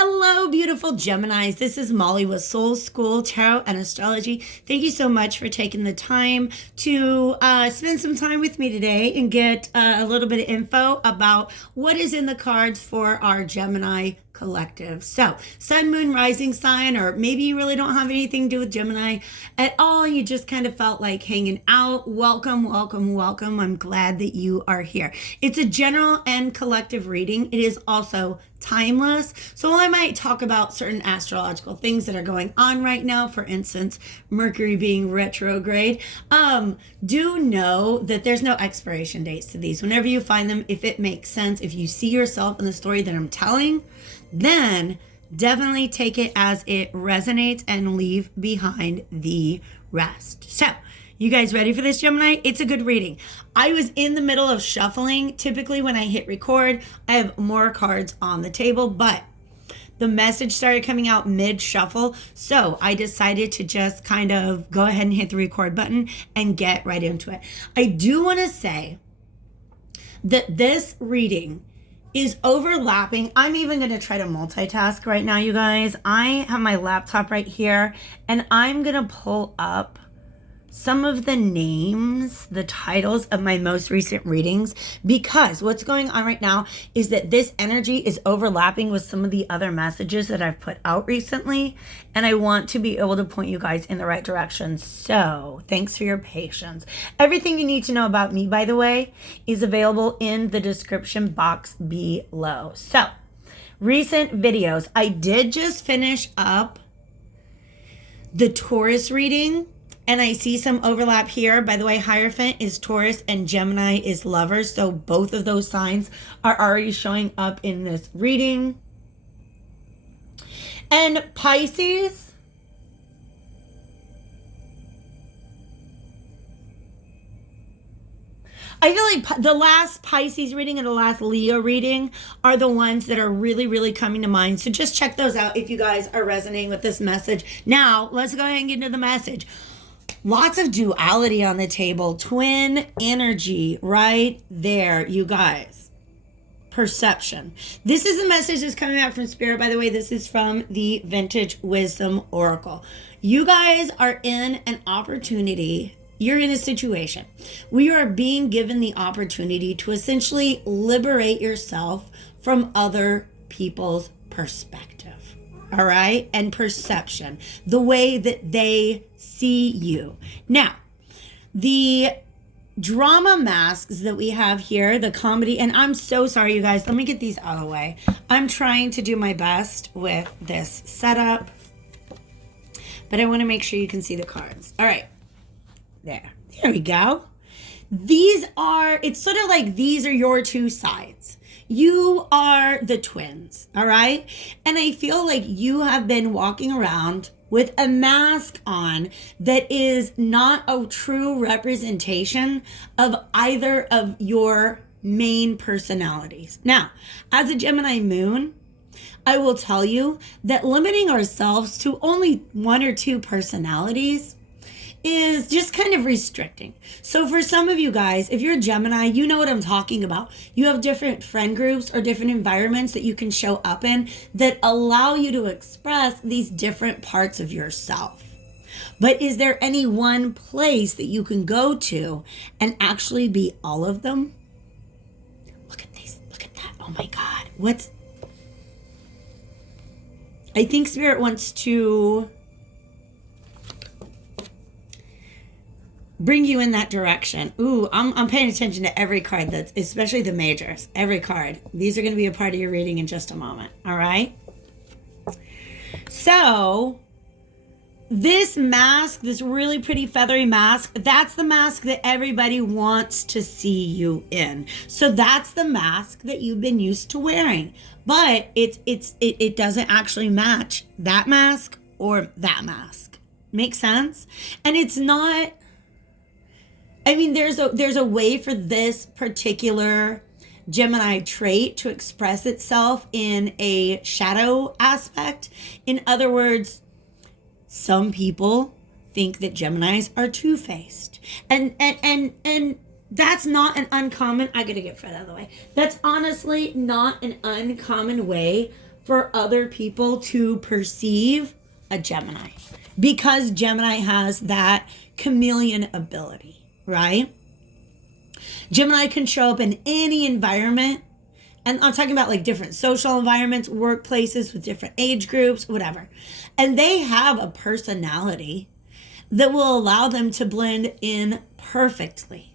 Hello, beautiful Geminis. This is Molly with Soul School Tarot and Astrology. Thank you so much for taking the time to spend some time with me today and get a little bit of info about what is in the cards for our Gemini collective. So, sun, moon, rising sign, or maybe you really don't have anything to do with Gemini at all. You just kind of felt like hanging out. Welcome, welcome, welcome. I'm glad that you are here. It's a general and collective reading. It is also timeless. So I might talk about certain astrological things that are going on right now. For instance, Mercury being retrograde. Do know that there's no expiration dates to these. Whenever you find them, if it makes sense, if you see yourself in the story that I'm telling, then definitely take it as it resonates and leave behind the rest. So, you guys ready for this, Gemini? It's a good reading. I was in the middle of shuffling. Typically, when I hit record, I have more cards on the table, but the message started coming out mid-shuffle, so I decided to just kind of go ahead and hit the record button and get right into it. I do want to say that this reading is overlapping. I'm even going to try to multitask right now, you guys. I have my laptop right here, and I'm going to pull up some of the names, the titles of my most recent readings, because what's going on right now is that this energy is overlapping with some of the other messages that I've put out recently, and I want to be able to point you guys in the right direction. So thanks for your patience. Everything you need to know about me, by the way, is available in the description box below. So recent videos. I did just finish up the Taurus reading, and I see some overlap here. By the way, Hierophant is Taurus and Gemini is Lovers. So both of those signs are already showing up in this reading. And Pisces. I feel like the last Pisces reading and the last Leo reading are the ones that are really, really coming to mind. So just check those out if you guys are resonating with this message. Now, let's go ahead and get into the message. Lots of duality on the table. Twin energy right there, you guys. Perception. This is the message that's coming out from Spirit. By the way, this is from the Vintage Wisdom Oracle. You guys are in an opportunity. You're in a situation. We are being given the opportunity to essentially liberate yourself from other people's perspective. All right? And perception. The way that they see you. Now, the drama masks that we have here, the comedy, and I'm so sorry, you guys. Let me get these out of the way. I'm trying to do my best with this setup, but I want to make sure you can see the cards. All right. There we go. It's sort of like these are your two sides. You are the twins, all right? And I feel like you have been walking around with a mask on that is not a true representation of either of your main personalities. Now, as a Gemini moon, I will tell you that limiting ourselves to only one or two personalities is just kind of restricting. So for some of you guys, if you're a Gemini, you know what I'm talking about. You have different friend groups or different environments that you can show up in that allow you to express these different parts of yourself. But is there any one place that you can go to and actually be all of them? Look at these. Look at that. Oh my God. I think Spirit wants to bring you in that direction. Ooh, I'm paying attention to every card, that's especially the majors. Every card. These are going to be a part of your reading in just a moment. All right. So this mask, this really pretty feathery mask, that's the mask that everybody wants to see you in. So that's the mask that you've been used to wearing. But it doesn't actually match that mask or that mask. Make sense? And it's not. I mean, there's a way for this particular Gemini trait to express itself in a shadow aspect. In other words, some people think that Geminis are two-faced. And that's not an uncommon, I gotta get Fred out of the way. That's honestly not an uncommon way for other people to perceive a Gemini, because Gemini has that chameleon ability, right? Gemini can show up in any environment. And I'm talking about like different social environments, workplaces with different age groups, whatever. And they have a personality that will allow them to blend in perfectly.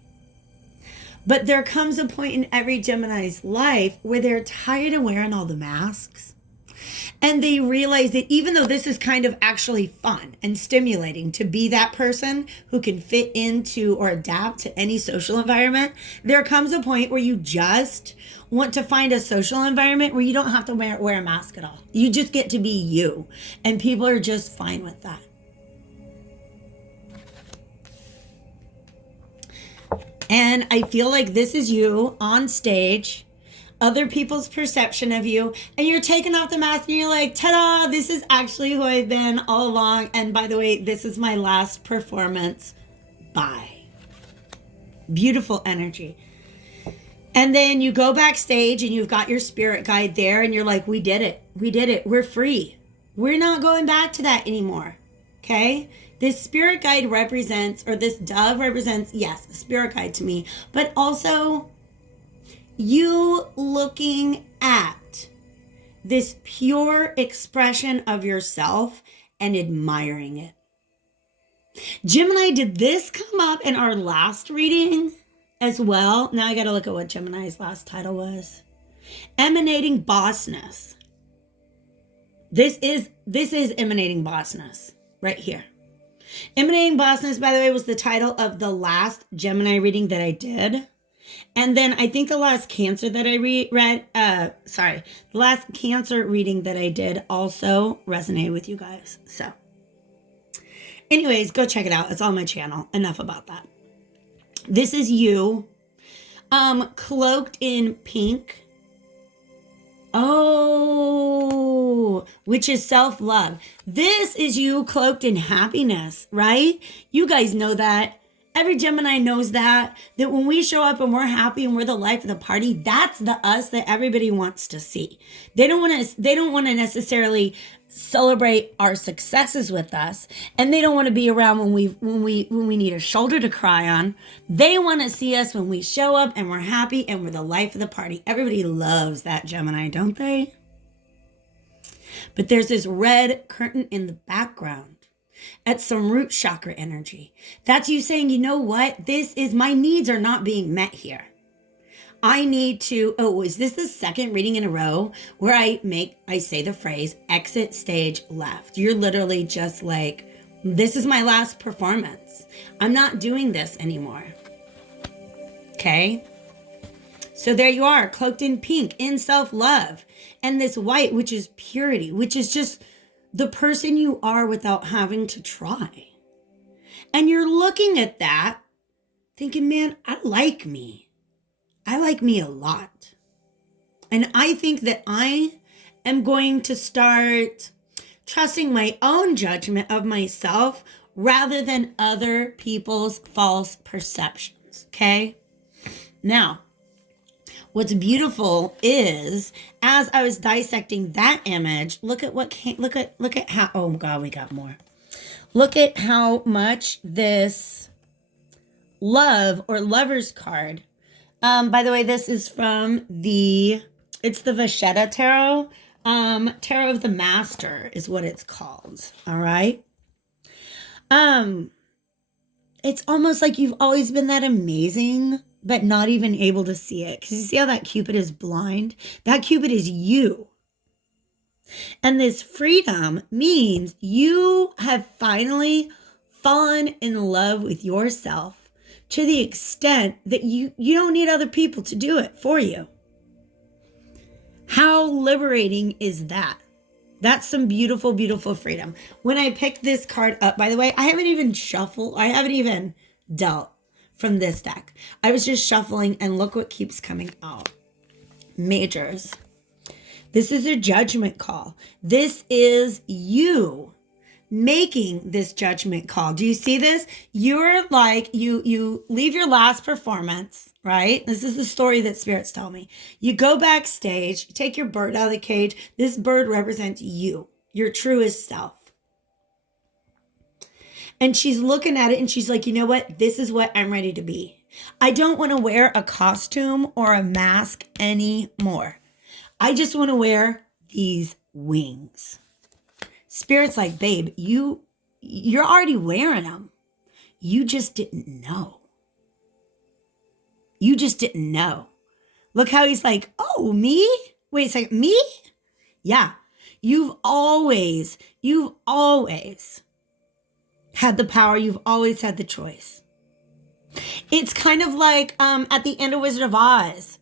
But there comes a point in every Gemini's life where they're tired of wearing all the masks. And they realize that even though this is kind of actually fun and stimulating to be that person who can fit into or adapt to any social environment, there comes a point where you just want to find a social environment where you don't have to wear a mask at all. You just get to be you. And people are just fine with that. And I feel like this is you on stage, other people's perception of you, and you're taking off the mask and you're like, ta-da, this is actually who I've been all along. And by the way, this is my last performance. Bye. Beautiful energy. And then you go backstage and you've got your spirit guide there and you're like, we did it. We did it. We're free. We're not going back to that anymore. Okay? This spirit guide represents, or this dove represents, yes, a spirit guide to me, but also you looking at this pure expression of yourself and admiring it. Gemini, did this come up in our last reading as well? Now I got to look at what Gemini's last title was. Emanating bossness. This is emanating bossness right here. Emanating bossness, by the way, was the title of the last Gemini reading that I did. And then I think the last Cancer that I the last Cancer reading that I did also resonated with you guys. So anyways, go check it out. It's on my channel. Enough about that. This is you, cloaked in pink. Oh, which is self-love. This is you cloaked in happiness, right? You guys know that. Every Gemini knows that when we show up and we're happy and we're the life of the party, that's the us that everybody wants to see. They don't want to necessarily celebrate our successes with us, and they don't want to be around when we need a shoulder to cry on. They want to see us when we show up and we're happy and we're the life of the party. Everybody loves that Gemini, don't they? But there's this red curtain in the background. That's some root chakra energy. That's you saying, you know what? My needs are not being met here. I need to, is this the second reading in a row where I say the phrase, exit stage left? You're literally just like, this is my last performance. I'm not doing this anymore. Okay? So there you are, cloaked in pink, in self-love. And this white, which is purity, which is just the person you are without having to try. And you're looking at that thinking, man, I like me. I like me a lot. And I think that I am going to start trusting my own judgment of myself rather than other people's false perceptions. Okay? Now, what's beautiful is, as I was dissecting that image, look at how, oh God, we got more. Look at how much this love or lover's card, by the way, this is from it's the Vachetta Tarot. Tarot of the Master is what it's called. All right. It's almost like you've always been that amazing, but not even able to see it. Because you see how that Cupid is blind? That Cupid is you. And this freedom means you have finally fallen in love with yourself to the extent that you don't need other people to do it for you. How liberating is that? That's some beautiful, beautiful freedom. When I picked this card up, by the way, I haven't even dealt from this deck. I was just shuffling, and look what keeps coming out. Majors. This is a judgment call. This is you making this judgment call. Do you see this? You're like, you leave your last performance, right? This is the story that spirits tell me. You go backstage, you take your bird out of the cage. This bird represents you, your truest self. And she's looking at it and she's like, you know what? This is what I'm ready to be. I don't want to wear a costume or a mask anymore. I just want to wear these wings. Spirit's like, babe, you're already wearing them. You just didn't know. You just didn't know. Look how he's like, oh, me? Wait a second, me? Yeah. You've always had the power. You've always had the choice. It's kind of like at the end of Wizard of Oz,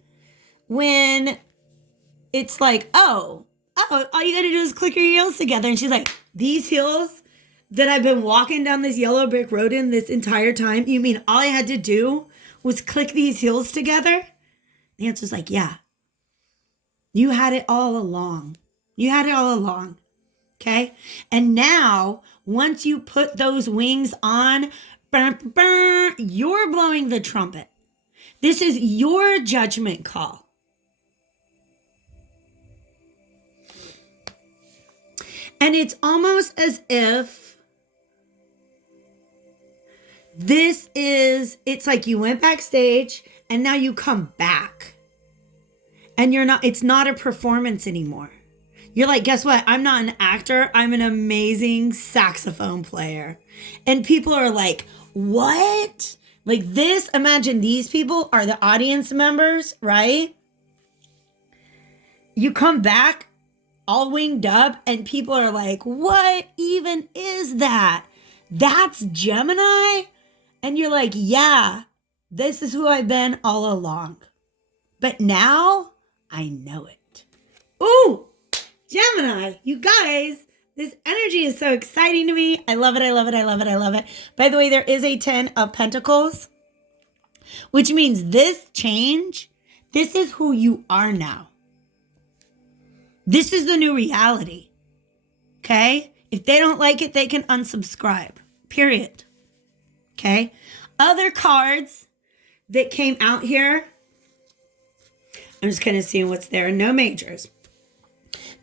when it's like, oh, all you got to do is click your heels together. And she's like, these heels that I've been walking down this yellow brick road in this entire time, you mean all I had to do was click these heels together? The answer's like, yeah. You had it all along. You had it all along. Okay? And now, once you put those wings on, you're blowing the trumpet. This is your judgment call. And it's almost as if it's like you went backstage and now you come back. And it's not a performance anymore. You're like, guess what? I'm not an actor. I'm an amazing saxophone player. And people are like, what? Like this, imagine these people are the audience members, right? You come back all winged up and people are like, what even is that? That's Gemini? And you're like, yeah, this is who I've been all along. But now I know it. Ooh, Gemini, you guys, this energy is so exciting to me. I love it. I love it. I love it. I love it. By the way, there is a 10 of Pentacles, which means this change, this is who you are now. This is the new reality. Okay? If they don't like it, they can unsubscribe. Period. Okay? Other cards that came out here, I'm just kind of seeing what's there. No majors.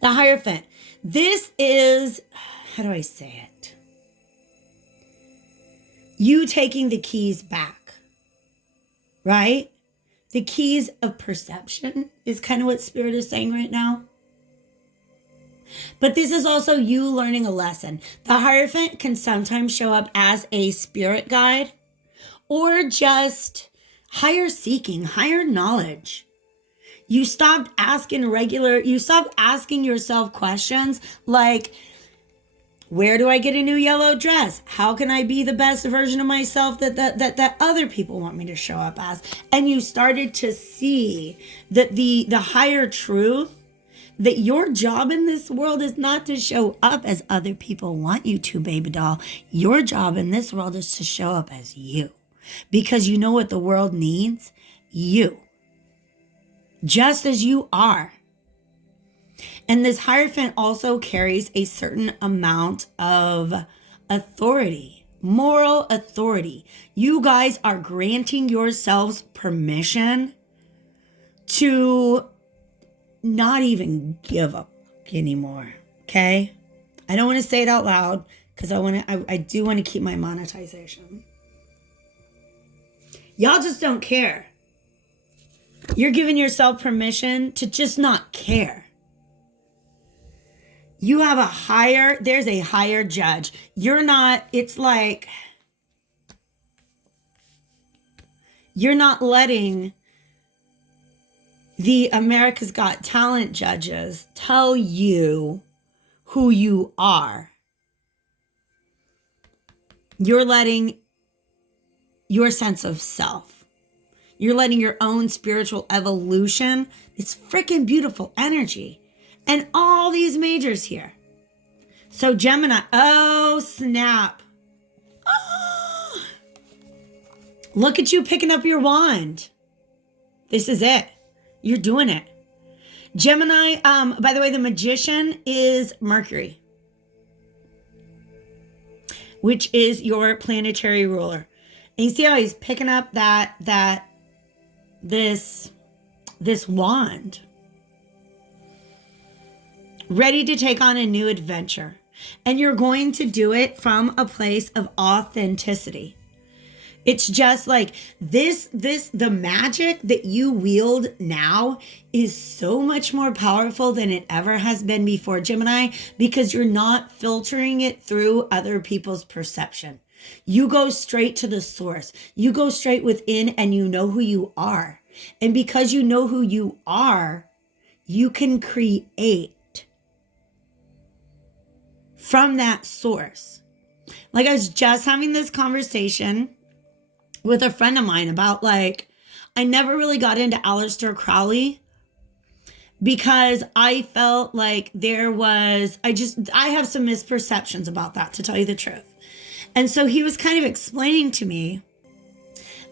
The Hierophant. This is, how do I say it? You taking the keys back, right? The keys of perception is kind of what Spirit is saying right now. But this is also you learning a lesson. The Hierophant can sometimes show up as a spirit guide or just higher seeking, higher knowledge. You stopped asking yourself questions like, where do I get a new yellow dress? How can I be the best version of myself that other people want me to show up as? And you started to see that the higher truth, that your job in this world is not to show up as other people want you to, baby doll. Your job in this world is to show up as you. Because you know what the world needs? You. Just as you are. And this Hierophant also carries a certain amount of authority, moral authority. You guys are granting yourselves permission to not even give a fuck anymore. Okay? I don't want to say it out loud because I do want to keep my monetization. Y'all just don't care. You're giving yourself permission to just not care. You have there's a higher judge. It's like, you're not letting the America's Got Talent judges tell you who you are. You're letting your sense of self. You're letting your own spiritual evolution, it's freaking beautiful energy. And all these majors here. So Gemini, oh snap. Oh, look at you picking up your wand. This is it. You're doing it. Gemini, by the way, the Magician is Mercury. which is your planetary ruler. And you see how he's picking up this wand, ready to take on a new adventure. And you're going to do it from a place of authenticity. It's just like the magic that you wield now is so much more powerful than it ever has been before, Gemini, because you're not filtering it through other people's perception. You go straight to the source. You go straight within and you know who you are. And because you know who you are, you can create from that source. Like, I was just having this conversation with a friend of mine about, like, I never really got into Aleister Crowley because I felt like I have some misperceptions about that, to tell you the truth. And so he was kind of explaining to me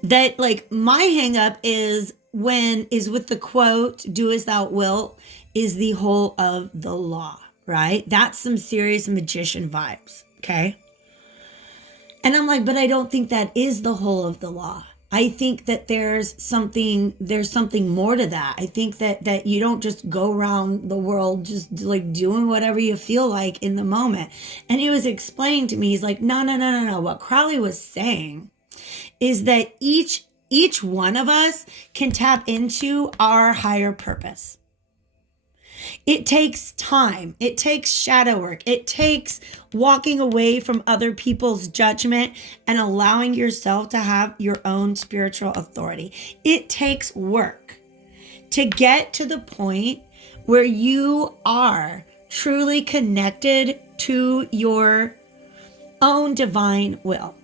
that, like, my hang up is with the quote, "Do as thou wilt," is the whole of the law, right? That's some serious magician vibes, okay? And I'm like, but I don't think that is the whole of the law. I think that there's something more to that. I think that you don't just go around the world just like doing whatever you feel like in the moment. And he was explaining to me, he's like, no. What Crowley was saying is that each one of us can tap into our higher purpose. It takes time. It takes shadow work. It takes walking away from other people's judgment and allowing yourself to have your own spiritual authority. It takes work to get to the point where you are truly connected to your own divine will.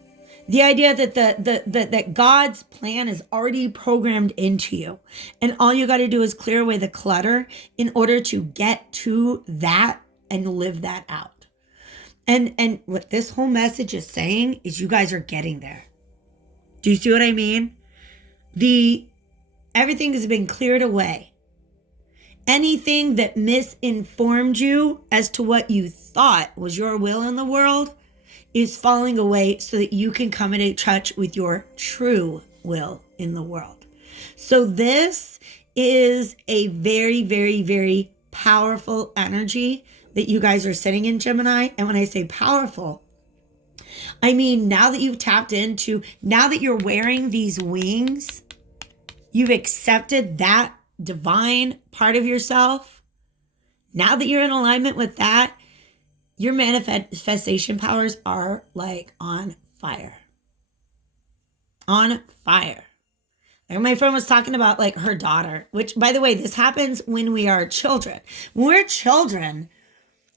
The idea that that God's plan is already programmed into you. And all you got to do is clear away the clutter in order to get to that and live that out. And what this whole message is saying is you guys are getting there. Do you see what I mean? Everything has been cleared away. Anything that misinformed you as to what you thought was your will in the world is falling away so that you can come into touch with your true will in the world. So this is a very, very, very powerful energy that you guys are sitting in, Gemini. And when I say powerful, I mean, now that you're wearing these wings, you've accepted that divine part of yourself. Now that you're in alignment with that, your manifestation powers are like on fire. On fire. Like my friend was talking about, like, her daughter, which, by the way, this happens when we are children. When we're children,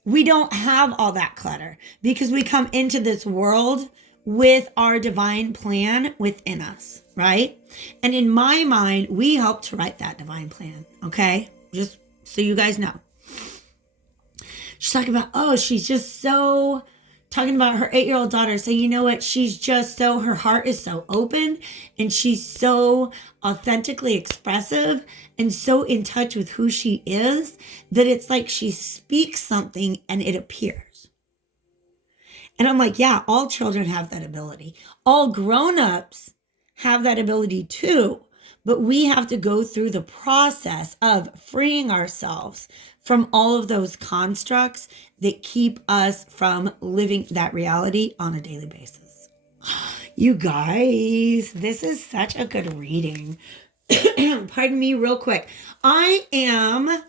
we don't have all that clutter because we come into this world with our divine plan within us, right? And in my mind, we help to write that divine plan, okay? Just so you guys know. She's talking about, she's just so, talking about her 8-year-old daughter, saying, you know what, she's just so, her heart is so open and she's so authentically expressive and so in touch with who she is that it's like she speaks something and it appears. And I'm like, yeah, all children have that ability. All grown-ups have that ability too. But we have to go through the process of freeing ourselves from all of those constructs that keep us from living that reality on a daily basis. You guys, this is such a good reading. Pardon me real quick. I am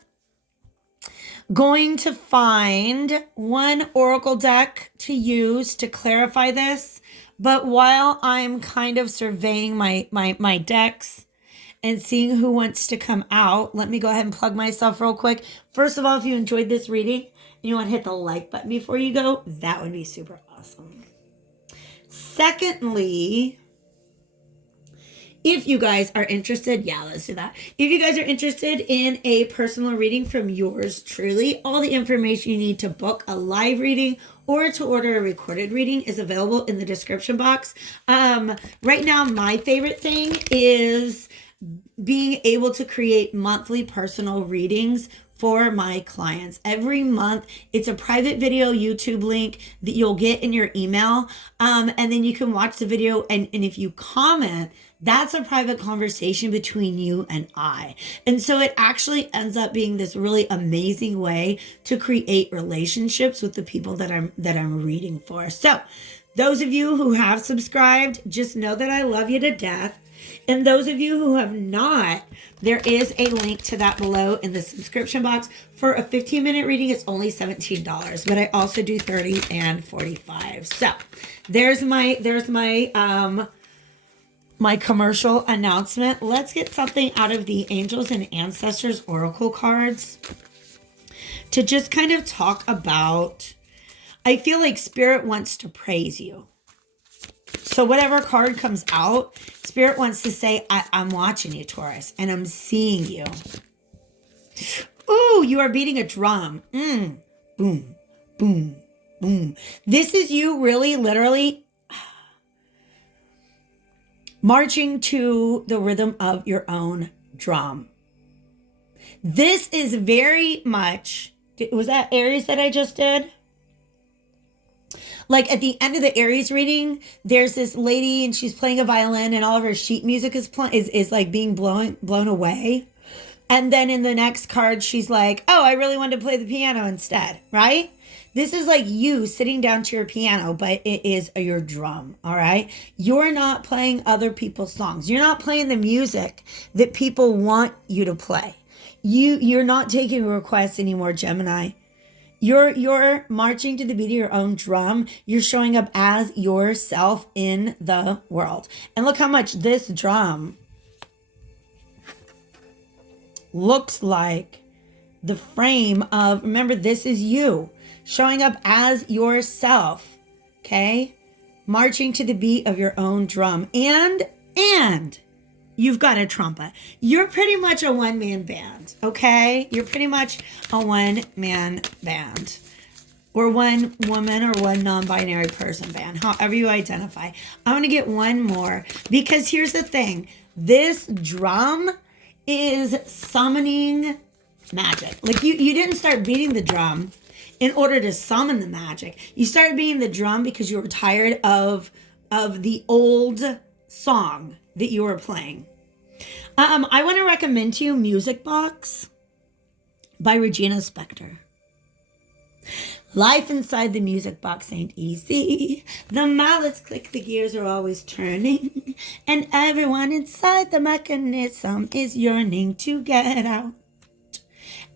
going to find one oracle deck to use to clarify this. But while I'm kind of surveying my decks and seeing who wants to come out, let me go ahead and plug myself real quick. First of all, if you enjoyed this reading and you want to hit the like button before you go, that would be super awesome. Secondly, if you guys are interested, let's do that. If you guys are interested in a personal reading from yours truly, all the information you need to book a live reading or to order a recorded reading is available in the description box. Right now, my favorite thing is being able to create monthly personal readings for my clients. Every month, it's a private video YouTube link that you'll get in your email. And then you can watch the video. And if you comment, that's a private conversation between you and I. And so it actually ends up being this really amazing way to create relationships with the people that I'm reading for. So those of you who have subscribed, just know that I love you to death. And those of you who have not, there is a link to that below in the subscription box. For a 15-minute reading, it's only $17, but I also do 30 and 45. So there's my commercial announcement. Let's get something out of the Angels and Ancestors Oracle cards to just kind of talk about, I feel like Spirit wants to praise you. So whatever card comes out, Spirit wants to say, I'm watching you, Taurus, and I'm seeing you. Ooh, you are beating a drum. Boom, boom, boom. This is you really, literally marching to the rhythm of your own drum. This is very much, was that Aries that I just did? Like at the end of the Aries reading, there's this lady and she's playing a violin and all of her sheet music is like being blown away. And then in the next card, she's like, oh, I really wanted to play the piano instead, right? This is like you sitting down to your piano, but it is your drum, all right? You're not playing other people's songs. You're not playing the music that people want you to play. You're not taking requests anymore, Gemini. You're marching to the beat of your own drum. You're showing up as yourself in the world. And look how much this drum looks like the frame of, remember, this is you showing up as yourself, okay? Marching to the beat of your own drum. And you've got a trumpet. You're pretty much a one-man band, okay? You're pretty much a one-man band. Or one woman or one non-binary person band, however you identify. I want to get one more because here's the thing. This drum is summoning magic. Like you didn't start beating the drum in order to summon the magic. You started beating the drum because you were tired of the old song that you were playing. I want to recommend to you Music Box by Regina Spektor. Life inside the music box ain't easy. The mallets click, the gears are always turning. And everyone inside the mechanism is yearning to get out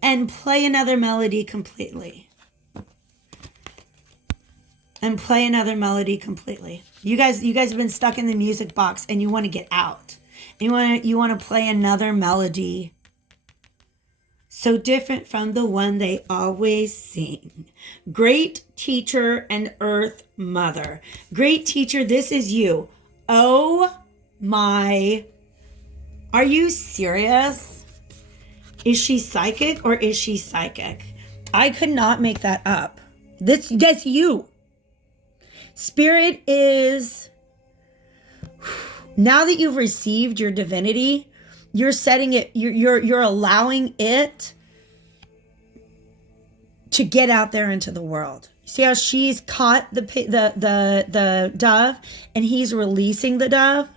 and play another melody completely. And play another melody completely. You guys have been stuck in the music box and you want to get out. You want to play another melody so different from the one they always sing. Great teacher and earth mother. Great teacher, this is you. Oh my, are you serious? Is she psychic or is she psychic? I could not make that up. That's you. Spirit is, now that you've received your divinity, you're setting it, you're allowing it to get out there into the world. See how she's caught the dove and he's releasing the dove?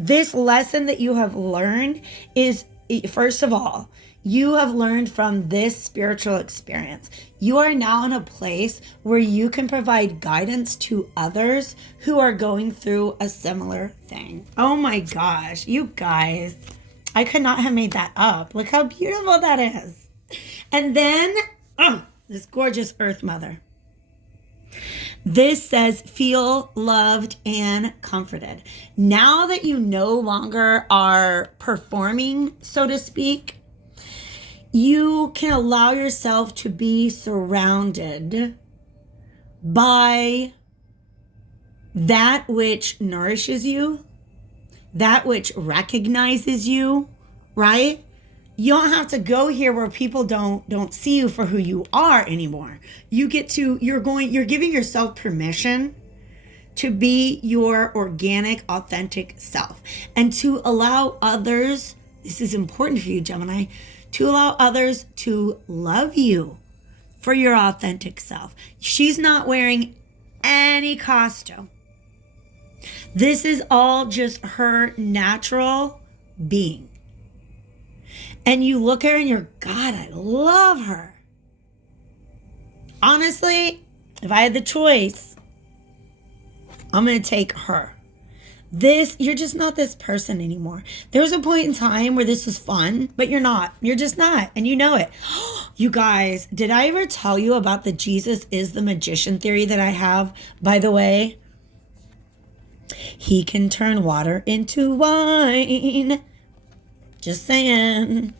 This lesson that you have learned is, first of all, you have learned from this spiritual experience. You are now in a place where you can provide guidance to others who are going through a similar thing. Oh my gosh, you guys, I could not have made that up. Look how beautiful that is. And then, this gorgeous Earth Mother. This says, feel loved and comforted. Now that you no longer are performing, so to speak, you can allow yourself to be surrounded by that which nourishes you, that which recognizes you, right? You don't have to go here where people don't see you for who you are anymore. You're giving yourself permission to be your organic, authentic self and to allow others, this is important for you, Gemini, to allow others to love you for your authentic self. She's not wearing any costume. This is all just her natural being. And you look at her and you're, God, I love her. Honestly, if I had the choice, I'm going to take her. You're just not this person anymore. There was a point in time where this was fun, but you're not. You're just not. And you know it. You guys, did I ever tell you about the Jesus is the magician theory that I have? By the way, he can turn water into wine. Just saying.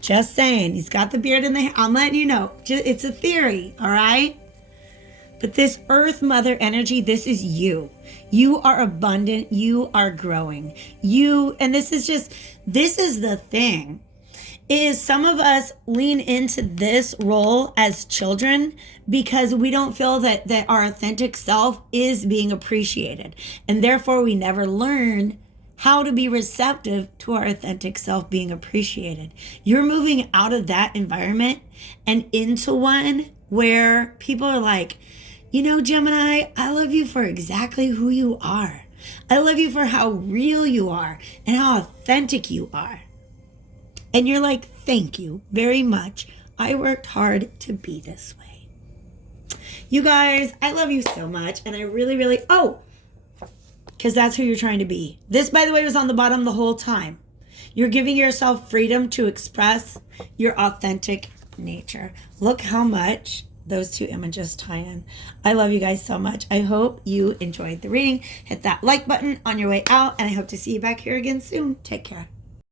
Just saying. He's got the beard in the hair. I'm letting you know. It's a theory, all right? But this earth mother energy, this is you. You are abundant. You are growing. And this is the thing, is some of us lean into this role as children because we don't feel that our authentic self is being appreciated. And therefore we never learn how to be receptive to our authentic self being appreciated. You're moving out of that environment and into one where people are like, you know, Gemini, I love you for exactly who you are. I love you for how real you are and how authentic you are. And you're like, thank you very much. I worked hard to be this way. You guys, I love you so much. And I really, because that's who you're trying to be. This, by the way, was on the bottom the whole time. You're giving yourself freedom to express your authentic nature. Look how much those two images tie in. I love you guys so much. I hope you enjoyed the reading. Hit that like button on your way out, and I hope to see you back here again soon. Take care.